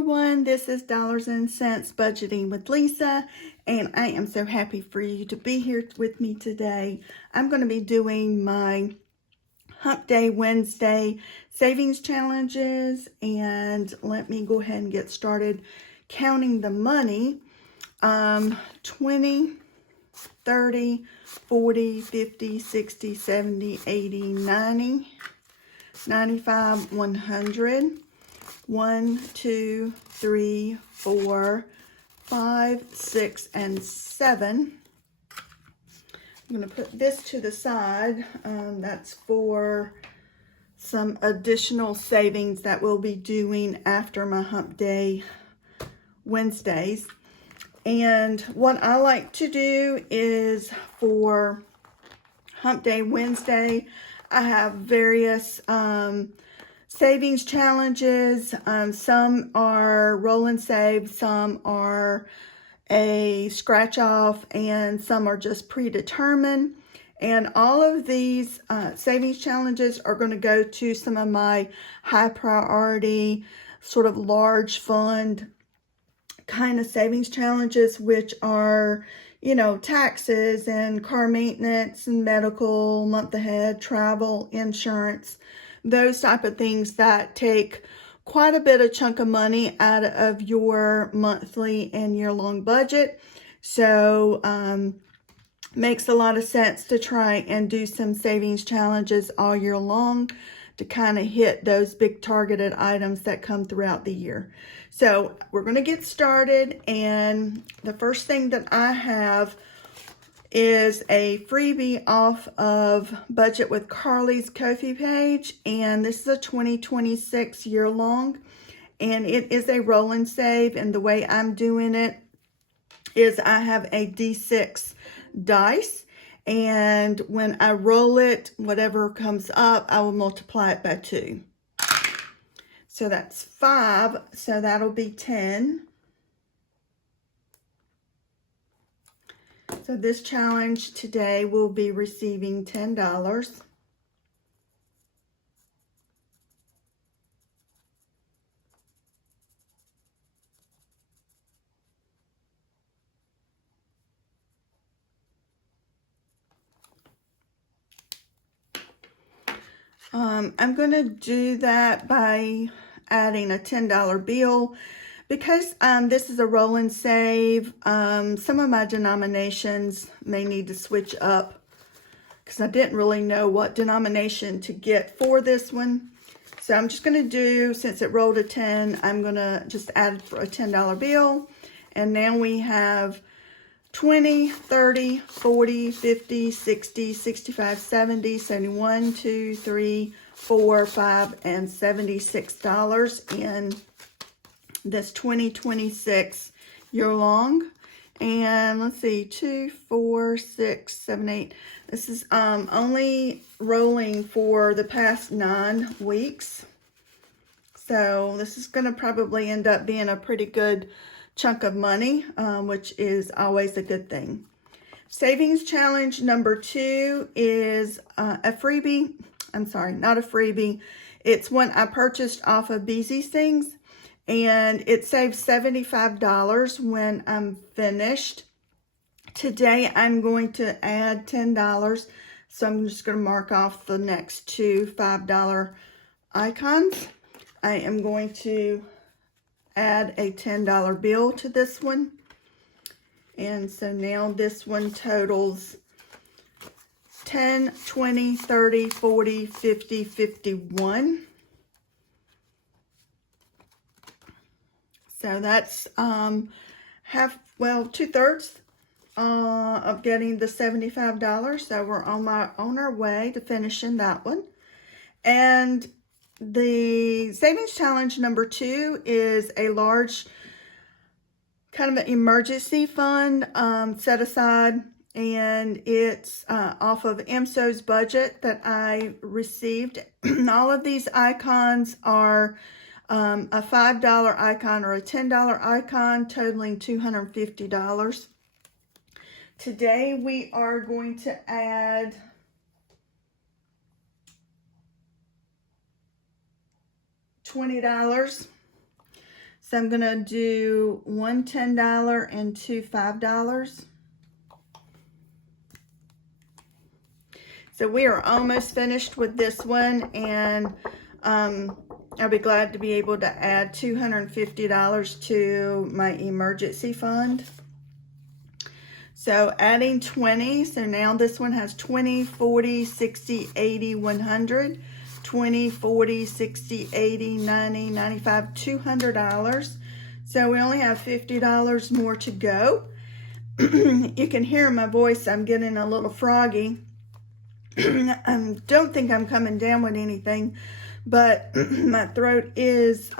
everyone, this is Dollars and Cents Budgeting with Lisa, and I am so happy for you to be here with me today. I'm going to be doing my Hump Day Wednesday savings challenges, and let me go ahead and get started counting the money. 20, 30, 40, 50, 60, 70, 80, 90, 95, 100. 1, 2, 3, 4, 5, 6, and 7. I'm going to put this to the side. That's for some additional savings that we'll be doing after my Hump Day Wednesdays. And what I like to do is for Hump Day Wednesday, I have various savings challenges. Some are roll and save, some are a scratch off, and some are just predetermined. And all of these savings challenges are going to go to some of my high priority, sort of large fund kind of savings challenges, which are, you know, taxes and car maintenance and medical, month ahead, travel, insurance, those type of things that take quite a bit of chunk of money out of your monthly and year-long budget. So makes a lot of sense to try and do some savings challenges all year long to kind of hit those big targeted items that come throughout the year. So we're going to get started, and the first thing that I have is a freebie off of Budget with Carly's Ko-fi page, and this is a 2026 year long, and it is a roll and save. And the way I'm doing it is I have a D6 dice, and when I roll it, whatever comes up, I will multiply it by 2. So that's 5, so that'll be 10. So this challenge today will be receiving $10. I'm going to do that by adding a $10 bill. Because this is a roll and save, some of my denominations may need to switch up because I didn't really know what denomination to get for this one. So I'm just going to do, since it rolled a 10, I'm going to just add for a $10 bill. And now we have 20, 30, 40, 50, 60, 65, 70, 71, 2, 3, 4, 5, and $76 in this 2026 year long. And let's see, 2, 4, 6, 7, 8. This is only rolling for the past 9 weeks. So this is going to probably end up being a pretty good chunk of money, which is always a good thing. Savings challenge number 2 is a freebie. I'm sorry, not a freebie. It's one I purchased off of Beezy's Things, and it saves $75 when I'm finished. Today I'm going to add $10, so I'm just going to mark off the next 2 $5 icons. I am going to add a $10 bill to this one, and so now this one totals 10, 20, 30, 40, 50, 51. So that's 2/3 of getting the $75. So we're on our way to finishing that one. And the savings challenge number 2 is a large kind of an emergency fund set aside, and it's off of MSO's budget that I received. All of these icons are a $5 icon or a $10 icon, totaling $250. Today we are going to add $20. So I'm going to do one $10 and two $5. So we are almost finished with this one, and I'll be glad to be able to add $250 to my emergency fund. So adding 20, so now this one has 20, 40, 60, 80, 100, 20, 40, 60, 80, 90, 95, $200. So we only have $50 more to go. You can hear in my voice I'm getting a little froggy. I don't think I'm coming down with anything, but my throat is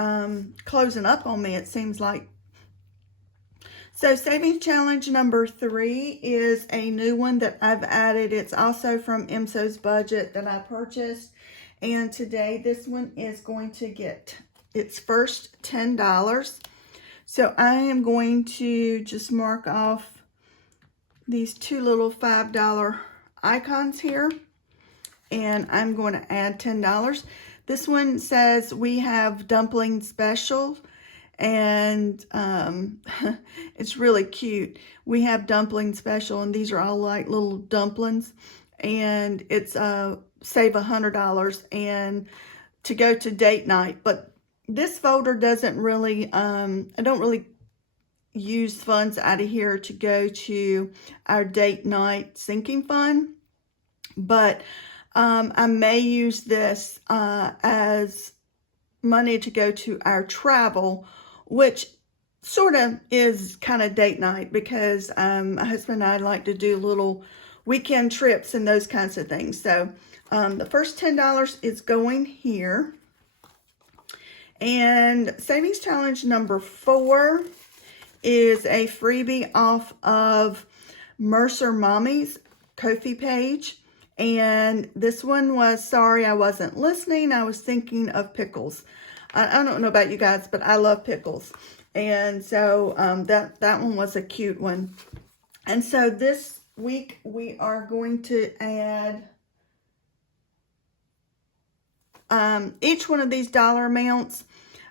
closing up on me, it seems like. So savings challenge number 3 is a new one that I've added. It's also from MSO's budget that I purchased. And today this one is going to get its first $10. So I am going to just mark off these two little $5 icons here. And I'm going to add $10. This one says we have dumpling special. And it's really cute. We have dumpling special, and these are all like little dumplings, and it's save $100 and to go to date night. But this folder doesn't really I don't really use funds out of here to go to our date night sinking fund, but I may use this as money to go to our travel, which sort of is kind of date night, because my husband and I like to do little weekend trips and those kinds of things. So the first $10 is going here. And savings challenge number 4 is a freebie off of Mercer Mommy's Ko-fi page. And this one was, sorry I wasn't listening, I was thinking of pickles. I don't know about you guys, but I love pickles. And so that one was a cute one. And so this week we are going to add each one of these dollar amounts,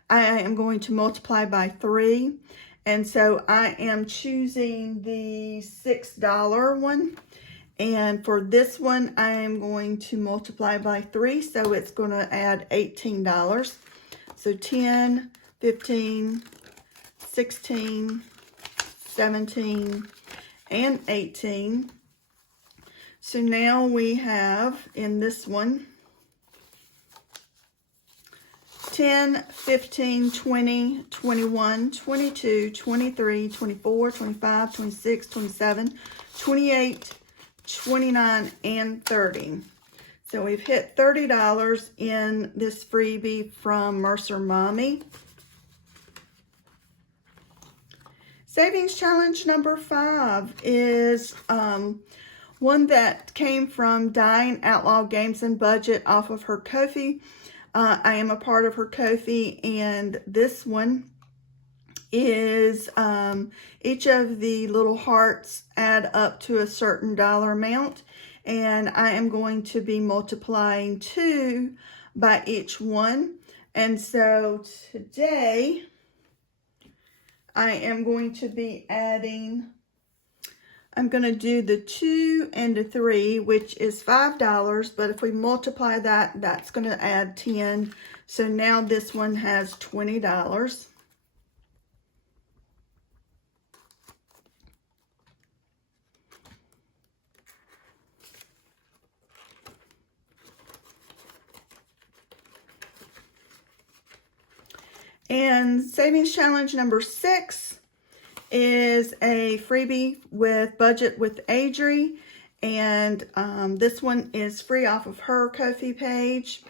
I am going to multiply by 3. And so I am choosing the $6 one. And for this one, I am going to multiply by 3. So it's going to add $18. So 10, 15, 16, 17, and 18. So now we have in this one 10, 15, 20, 21, 22, 23, 24, 25, 26, 27, 28, 29, and 30. So we've hit $30 in this freebie from Mercer Mommy. Savings challenge number 5 is one that came from Dying Outlaw Games and Budget off of her Ko-fi. I am a part of her Ko-fi, and this one is each of the little hearts add up to a certain dollar amount, and I am going to be multiplying 2 by each one. And so today I am going to be adding, I'm going to do the 2 and the 3, which is $5, but if we multiply that, that's going to add 10. So now this one has $20. And savings challenge number 6 is a freebie with Budget with Adri. And this one is free off of her Ko-fi page.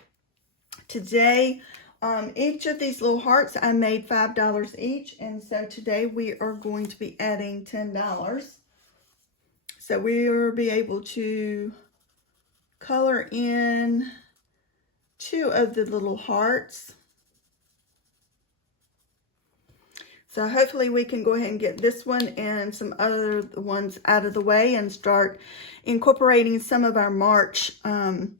Today, each of these little hearts, I made $5 each. And so today we are going to be adding $10. So we will be able to color in 2 of the little hearts. So hopefully we can go ahead and get this one and some other ones out of the way and start incorporating some of our March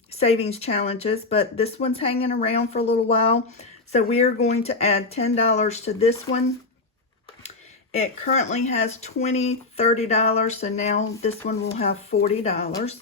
savings challenges. But this one's hanging around for a little while. So we are going to add $10 to this one. It currently has $20, $30, so now this one will have $40.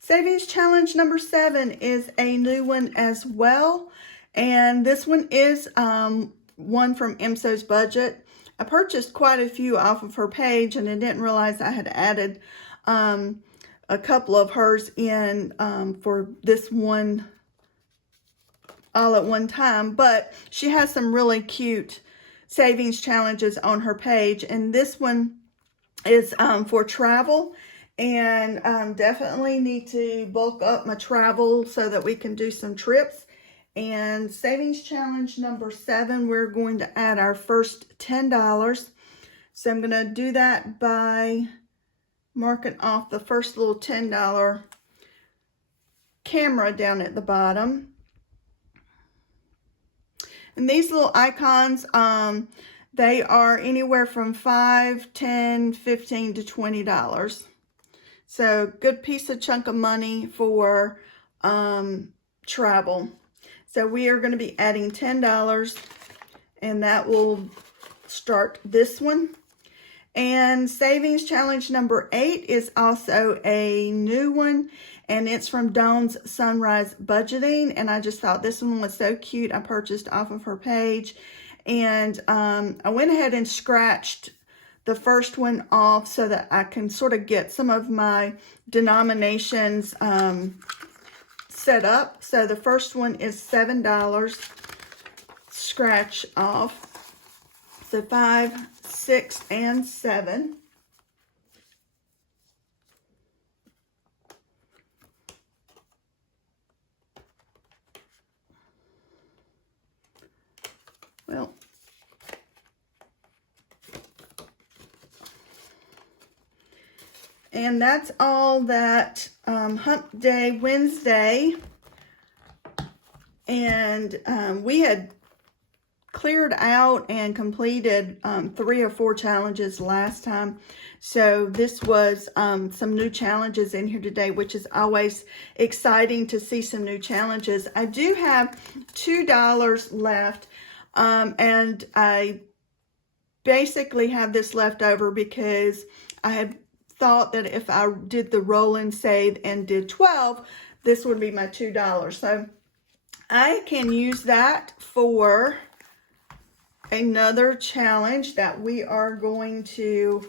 Savings challenge number 7 is a new one as well. And this one is one from MSO's budget. I purchased quite a few off of her page, and I didn't realize I had added a couple of hers in for this one all at one time. But she has some really cute savings challenges on her page, and this one is for travel. And definitely need to bulk up my travel so that we can do some trips. And savings challenge number 7, we're going to add our first $10. So I'm going to do that by marking off the first little $10 camera down at the bottom. And these little icons, they are anywhere from $5, $10, $15 to $20. So good piece of chunk of money for travel. So we are going to be adding $10, and that will start this one. And savings challenge number 8 is also a new one, and it's from Dawn's Sunrise Budgeting. And I just thought this one was so cute. I purchased off of her page, and I went ahead and scratched the first one off so that I can sort of get some of my denominations set up. So the first one is $7, scratch off. So 5, 6, and 7. Well, and that's all that Hump Day Wednesday. And we had cleared out and completed 3 or 4 challenges last time. So this was some new challenges in here today, which is always exciting to see some new challenges. I do have $2 left, and I basically have this left over because I had thought that if I did the roll and save and did 12, this would be my $2. So I can use that for another challenge that we are going to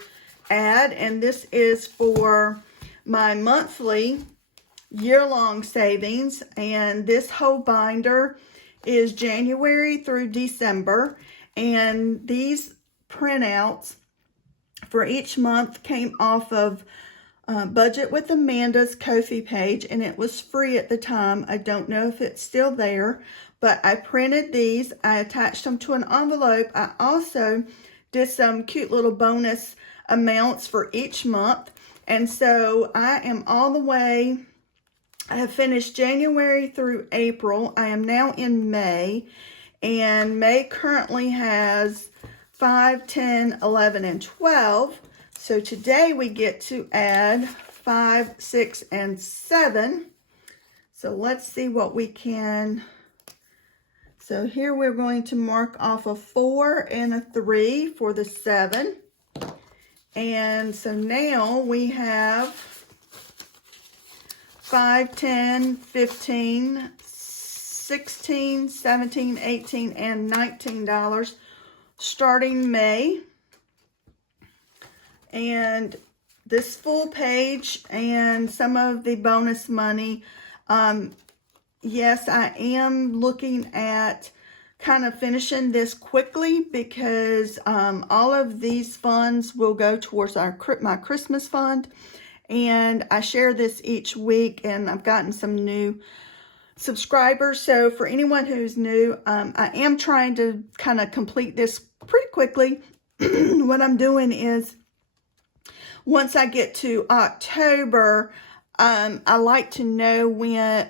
add, and this is for my monthly year-long savings. And this whole binder is January through December, and these printouts for each month came off of Budget with Amanda's Ko-fi page, and it was free at the time. I don't know if it's still there, but I printed these. I attached them to an envelope. I also did some cute little bonus amounts for each month. And so I am all the way, I have finished January through April. I am now in May, and May currently has 5, 10, 11, and 12. So today we get to add 5, 6, and 7. So let's see what we can. So here we're going to mark off a 4 and a 3 for the 7. And so now we have 5, 10, 15, 16, 17, 18, and $19 starting May. And this full page and some of the bonus money, yes, I am looking at kind of finishing this quickly because all of these funds will go towards my Christmas fund. And I share this each week, and I've gotten some new subscribers. So for anyone who's new, I am trying to kind of complete this pretty quickly. What I'm doing is, once I get to October, I like to know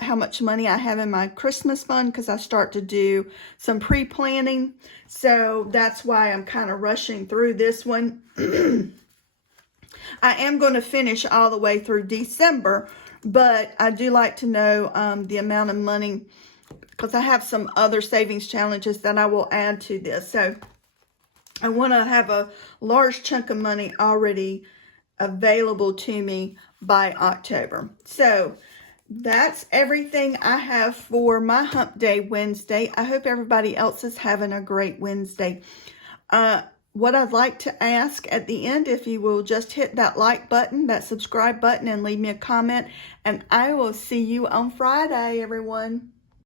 how much money I have in my Christmas fund, because I start to do some pre-planning. So that's why I'm kind of rushing through this one. I am going to finish all the way through December, but I do like to know the amount of money, because I have some other savings challenges that I will add to this. So I want to have a large chunk of money already available to me by October. So that's everything I have for my Hump Day Wednesday. I hope everybody else is having a great Wednesday. What I'd like to ask at the end, if you will just hit that like button, that subscribe button, and leave me a comment. And I will see you on Friday, everyone.